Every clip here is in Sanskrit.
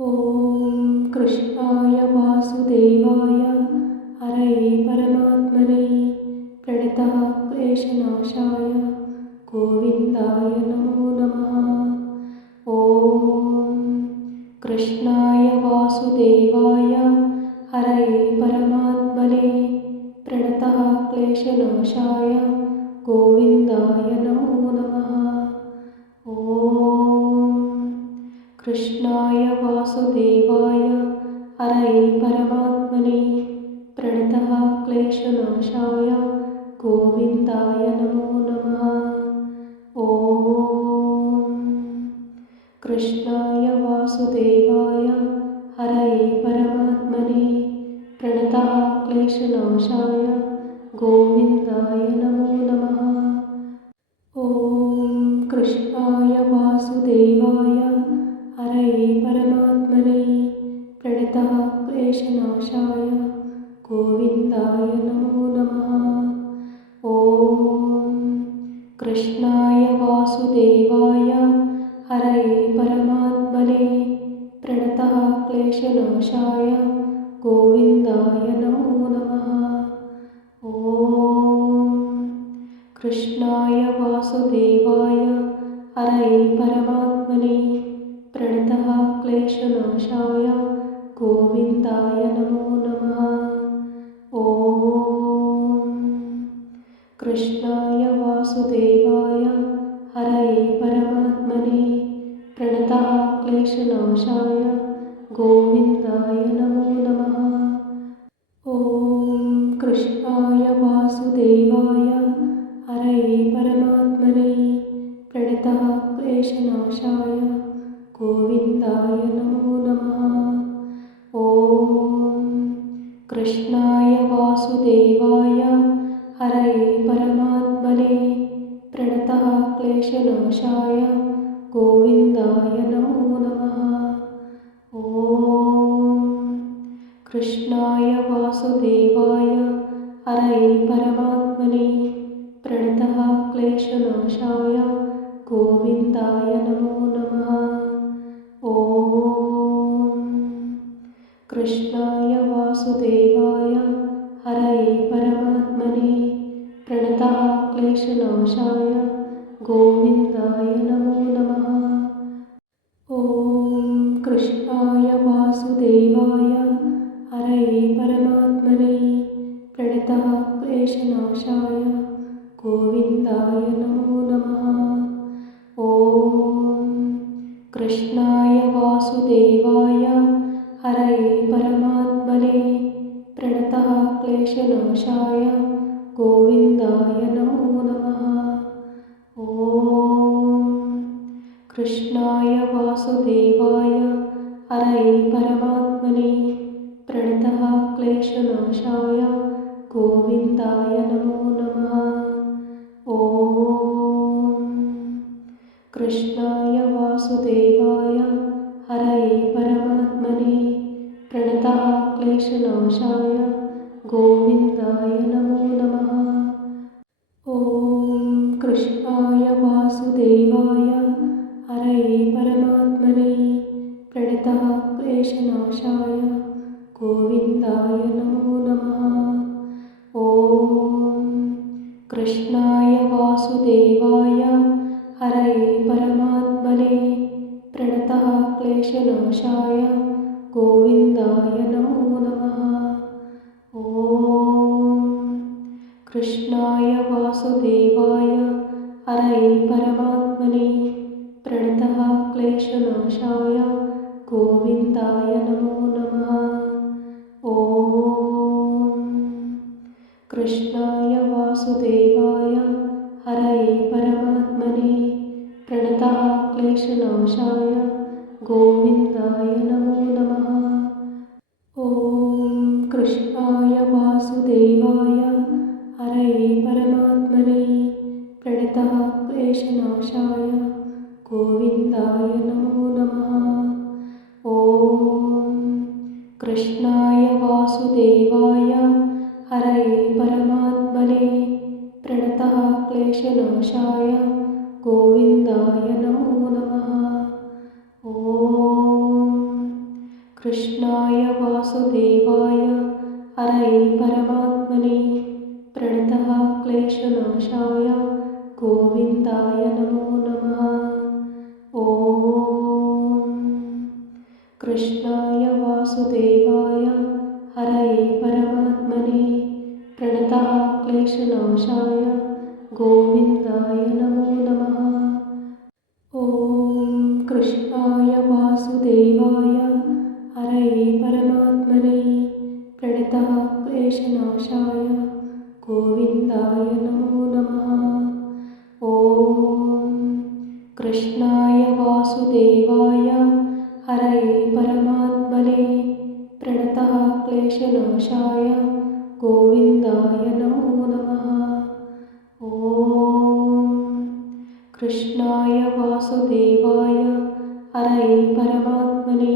ॐ कृष्णाय वासुदेवाय हरये परमात्मने प्रणतः क्लेशनाशाय गोविन्दाय नमो नमः। ॐ कृष्णाय वासुदेवाय हरये परमात्मने प्रणतः क्लेशनाशाय गोविन्दाय नमो नमः। ॐ कृष्णाय वासुदेवाय हरये परमात्मने प्रणतः क्लेशनाशाय गोविन्दाय नमो नमः। ॐ कृष्णाय वासुदेवाय हरये परमात्मने प्रणतः क्लेशनाशाय गोविन्दाय नमो नमः। ॐ कृष्णाय वासुदेवाय हरये परमात्मने प्रणतः क्लेशनाशाय गोविन्दाय नमो नमः। ॐ कृष्णाय वासुदेवाय हरये परमात्मने प्रणतः क्लेशनाशाय गोविन्दाय नमो नमः। ॐ कृष्णाय वासुदेवाय हरये परमात्मने प्रणतः क्लेशनाशाय गोविन्दाय नमो नमः। ॐ कृष्णाय वासुदेवाय हरये परमात्मने प्रणतः क्लेशनाशाय गोविन्दाय नमो नमः। ॐ कृष्णाय वासुदेवाय हरये परमात्मने प्रणतः क्लेशनाशाय गोविन्दाय नमो नमः। ॐ कृष्णाय वासुदेवाय हरये परमात्मने प्रणतः क्लेशनाशाय गोविन्दाय नमो नमः। ॐ कृष्णाय वासुदेवाय हरये परमात्मने प्रणतः क्लेशनाशाय गोविन्दाय नमो नमः। ॐ कृष्णाय वासुदेवाय हरये परमात्मने प्रणतः क्लेशनाशाय गोविन्दाय नमो नमः। ॐ कृष्णाय वासुदेवाय हरये परमात्मने प्रणतः क्लेशनाशाय गोविन्दाय नमो नमः। ॐ कृष्णाय वासुदेवाय हरये परमात्मने प्रणतः क्लेशनाशाय गोविन्दाय नमो नमः। ॐ कृष्णाय वासुदेवाय हरये परमात्मने प्रणतः क्लेशनाशाय गोविन्दाय नमो नमः। ॐ कृष्णाय वासुदेवाय हरये परमात्मने प्रणतः क्लेशनाशाय गोविन्दाय नमो नमः। ॐ कृष्णाय वासुदेवाय हरये परमात्मने प्रणतः क्लेशनाशाय गोविन्दाय नमो नमः। ॐ कृष्णाय वासुदेवाय हरये परमात्मने प्रणतः क्लेशनाशाय गोविन्दाय नमो नमः। ॐ कृष्णाय वासुदेवाय हरये परमात्मने प्रणतः क्लेशनाशाय गोविन्दाय नमो नमः। ॐ कृष्णाय वासुदेवाय हरये परमात्मने प्रणतः क्लेशनाशाय गोविन्दाय नमो नमः। ॐ कृष्णाय वासुदेवाय हरये परमात्मने प्रणतः क्लेशनाशाय गोविन्दाय नमो नमः। ॐ कृष्णाय वासुदेवाय हरये परमात्मने प्रणतः क्लेशनाशाय गोविन्दाय नमो नमः। ॐ कृष्णाय वासुदेवाय हरये परमात्मने प्रणतः क्लेशनाशाय गोविन्दाय नमो नमः। ॐ कृष्णाय वासुदेवाय हरये परमात्मने प्रणतः क्लेशनाशाय गोविन्दाय नमो नमः। ॐ कृष्णाय वासुदेवाय हरये परमात्मने प्रणतः क्लेशनाशाय गोविन्दाय नमो नमः। ॐ कृष्णाय वासुदेवाय हरये परमात्मने प्रणतः क्लेशनाशाय गोविन्दाय नमो नमः। ॐ कृष्णाय वासुदेवाय हरये परमात्मने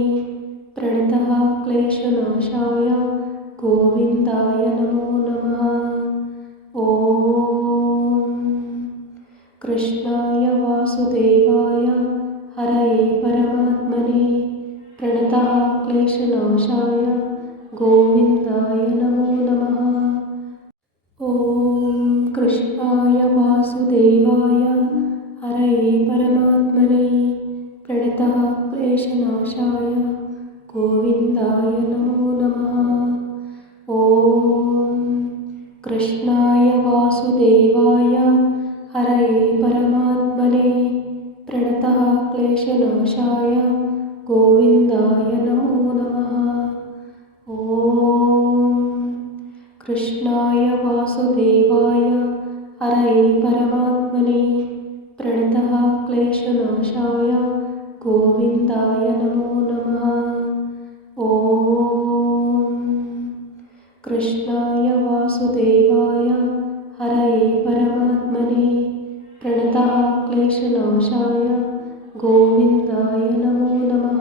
प्रणतः क्लेशनाशाय गोविन्दाय नमो नमः। ॐ कृष्णाय वासुदेवाय हरये परमात्मने प्रणतः क्लेशनाशाय गोविन्दाय नमो नमः। ॐ कृष्णाय वासुदेवाय हरये परमात्मने प्रणतः क्लेशनाशाय गोविन्दाय नमो नमः। ॐ कृष्णाय वासुदेवाय हरये परमात्मने प्रणतः क्लेशनाशाय गोविन्दाय नमो नमः। ॐ कृष्णाय वासुदेवाय हरये परमात्मने प्रणतः क्लेशनाशाय गोविन्दाय नमो नमः। ॐ कृष्णाय वासुदेवाय हरये परमात्मने प्रणतः क्लेशनाशाय गोविन्दाय नमो नमः।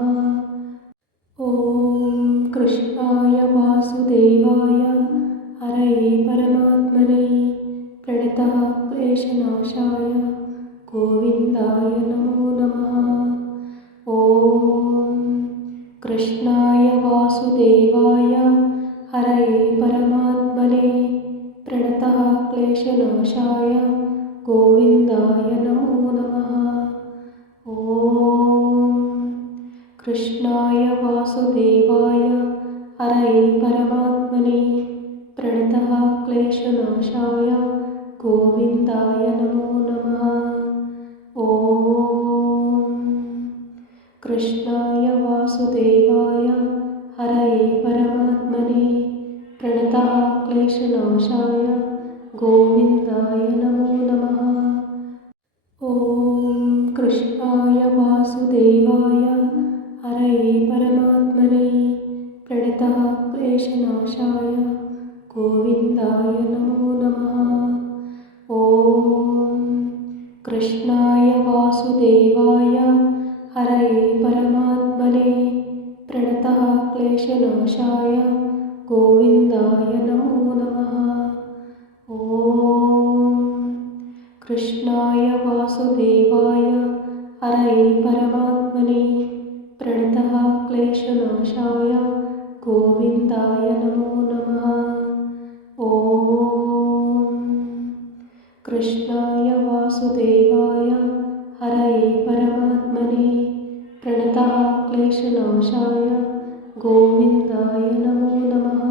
ॐ कृष्णाय वासुदेवाय हरये परमात्मने प्रणतः क्लेशनाशाय गोविन्दाय नमो नमः। ॐ कृष्णाय वासुदेवाय हरये परमात्मने प्रणतः क्लेशनाशाय गोविन्दाय नमो नमः। ॐ कृष्णाय वासुदेवाय हरये परमात्मने प्रणतः क्लेशनाशाय गोविन्दाय नमो नमः। ॐ कृष्णाय वासुदेवाय हरये परमात्मने प्रणतः क्लेशनाशाय गोविन्दाय नमो नमः। ॐ कृष्णाय वासुदेवाय हरये परमात्मने प्रणतः क्लेशनाशाय गोविन्दाय नमो नमः। ॐ कृष्णाय वासुदेवाय हरये परमात्मने प्रणतः क्लेशनाशाय गोविन्दाय नमो नमः। ॐ कृष्णाय वासुदेवाय हरये परमात्मने प्रणतः क्लेशनाशाय गोविन्दाय नमो नमः। ॐ कृष्णाय वासुदेवाय हरये परमात्मने प्रणतः क्लेशनाशाय गोविन्दाय नमो नमः।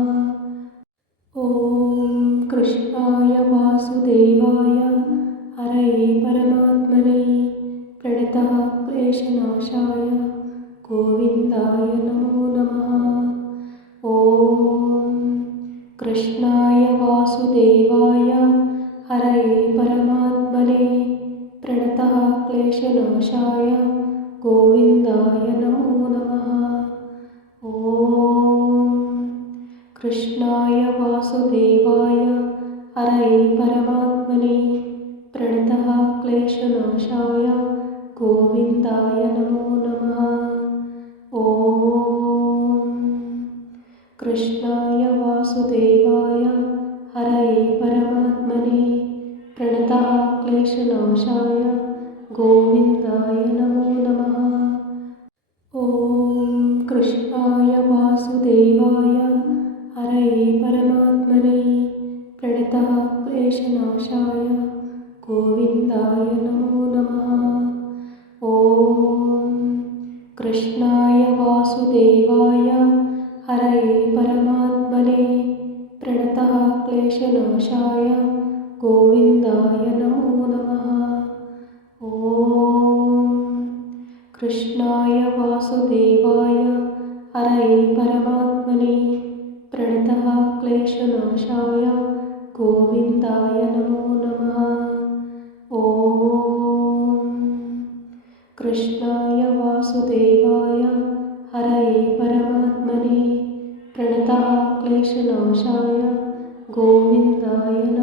ॐ कृष्णाय वासुदेवाय हरये परमात्मने प्रणतः क्लेशनाशाय गोविन्दाय नमो नमः। ॐ कृष्णाय वासुदेवाय हरये परमात्मने प्रणतः क्लेशनाशाय गोविन्दाय नमो नमः। ॐ कृष्णाय वासुदेवाय हरये परमात्मने प्रणतः क्लेशनाशाय गोविन्दाय नमो नमः। ॐ कृष्णाय वासुदेवाय हरये परमात्मने प्रणतः क्लेशनाशाय गोविन्दाय नमो नमः। ॐ कृष्णाय गोविन्दाय नमो नमः। ॐ कृष्णाय वासुदेवाय हरये परमात्मने प्रणतः क्लेशनाशाय गोविन्दाय नमो नमः। ॐ कृष्णाय वासुदेवाय हरये परमात्मने प्रणतः क्लेशनाशाय गोविन्दाय नमो नमः। ॐ कृष्णाय वासुदेवाय हरये परमात्मने प्रणतः क्लेशनाशाय गोविन्दाय